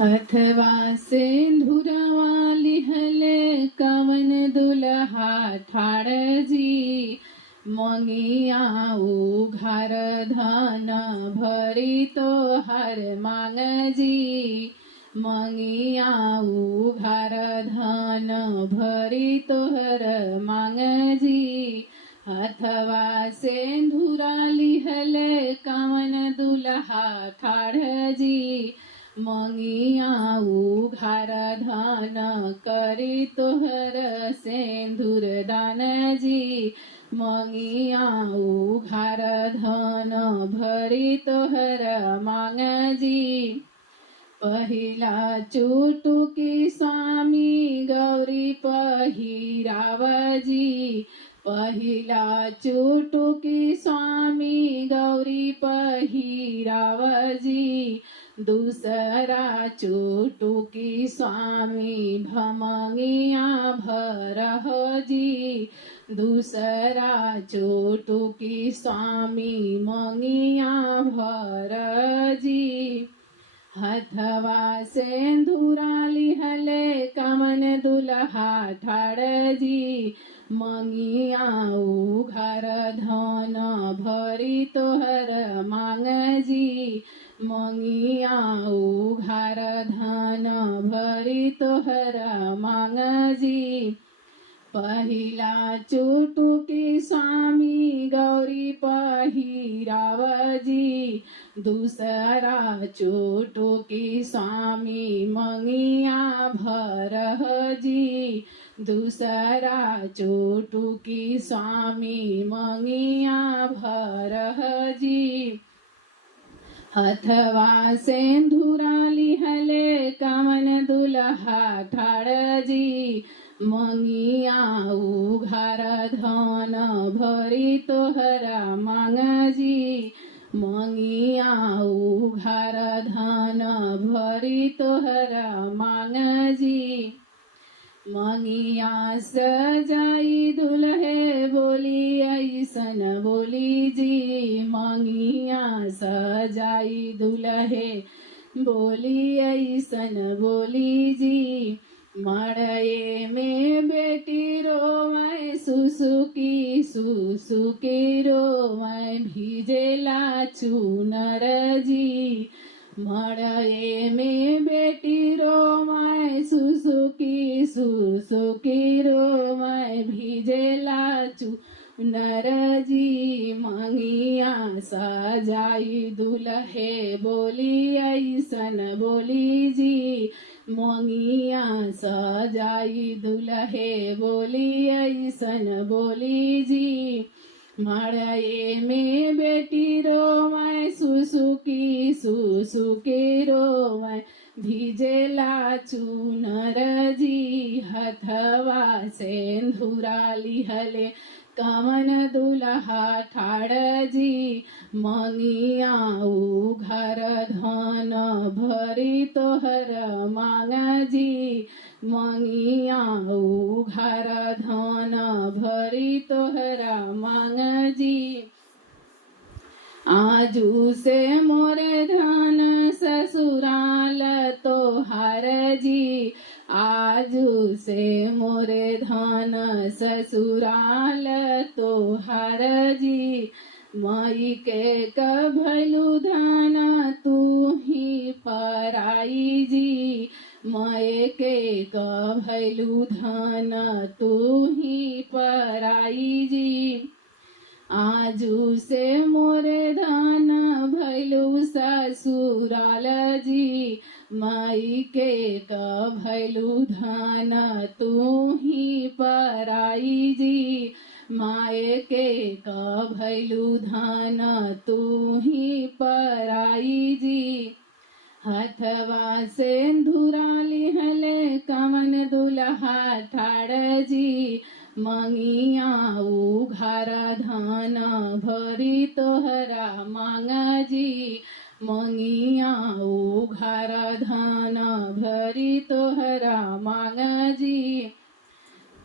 हथवा सिंदूरवा लिहले कवन दुल्हा ठाड़ जी। मंगिया उघार धन भरी तोहर मांग जी। मंगिया उघार धन भरी तोहर मांग जी। हथवा सिंदूरा लिहले कवन दुल्हा ठाड़ जी। मंगिया उघार धन करी तोहर सिंदूर दान जी। मंगिया उघार धन भरी तोहर मांग जी। पहिला चुटुकी स्वामी गौरी पहिराव जी। पहिला चुटुकी स्वामी गौरी पहिराव जी। दूसरा चुटुकी स्वामी भमंगिया भरह जी। दूसरा चुटुकी स्वामी मंगिया भर जी। हथवा सिंदूरा लिहले कवन दुल्हा ठाड़ जी। मंगिया उघार धन भरी तोहर मांग जी। मंगिया उघार धन भरी तोहर मांग जी। पहिला चुटुकी स्वामी गौरी पहिराव जी। दूसरा चुटुकी स्वामी मंगिया भरह जी। दूसरा चुटुकी स्वामी मंगिया भरह जी। हथवा सिंदूरा लिहले कवन दुल्हा ठाड़ जी। मंगिया उघार धन भरी तोहर मांग जी। मंगिया उघार धन भरी तोहर मांग जी। मंगिया सजाई दुल्हे बोली ऐसन बोली जी। मंगिया सजाई दुल्हे बोली ऐसन बोली जी। मड़ये में बेटी रोवै सुसुकी सुसुकी रोवै भीजेला चूनर जी। मड़ये में बेटी रोवै सुसुकी सुसुकी रोवै भीजेला चूनर जी। मंगिया सजाई दुल्हे बोली ऐसन बोली जी। मंगिया सजाई दुल्हे बोली ऐसन बोली जी। मड़ये में बेटी रोवै सुसुकी सुसुकी रोवै भीजेला चूनर जी। हथवा सिंदूरा लिहले कवन दुल्हा ठाड़ जी। मंगिया उघार धन भरी तोहर मांग जी। मंगिया उघार धन भरी तोहर मांग जी। आजू से मोरे धन ससुराल तोहार जी। आजू से मोरे धन ससुराल तोहार जी। माई के कभलू धन तू ही पराई जी। माई के कभलू धन तू ही पराई जी। आजू से मोरे धन भैलू ससुराल जी। माई के कभलू धन तू ही पराई जी। माए के कभलू धन तू ही पराई जी। हथवा सिंदूरा लिहले कवन दुल्हा ठाड़ जी। मंगिया उघार धन भरी तोहरा मांग जी। मंगिया उघार धन भरी तोहरा मांग जी।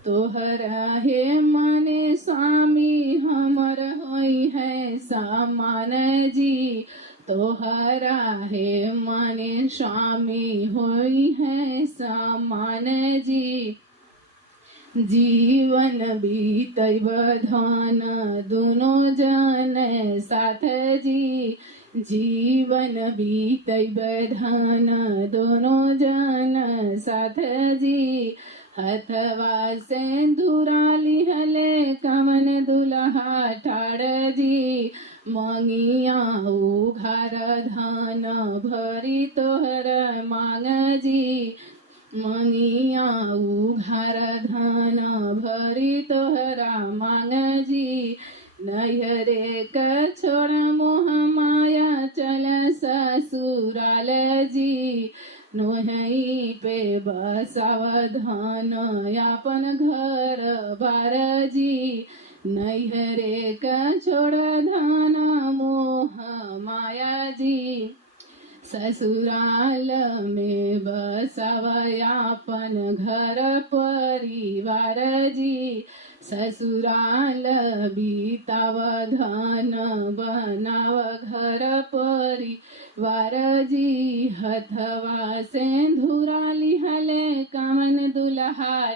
तोहरा हे मने स्वामी हमर होई है सामान जी। तोहरा है माने स्वामी होई है समान जी। जीवन बीतैब धन दुनो जन साथ जी। जीवन बीतैब धन दोनों जन साथ जी। हथवा सिंदूरा लिहले कमन दुल्हा ठाड़ जी। मंगिया उघार धन भरी तोहर मांग जी। मंगिया उघार धन भरी तोहरा मांग जी। नैहरे का छोड़ मोह माया चल ससुराल जी। नोहई पे बसावधान यापन घर बार जी। नैहरे का छोड़ धन मोह माया जी। ससुराल में बसावयापन घर परिवार जी। ससुराल बीताव धन बनाव घर परिवार जी। हथवा सिंदूरा लिहले कमन दुल्हा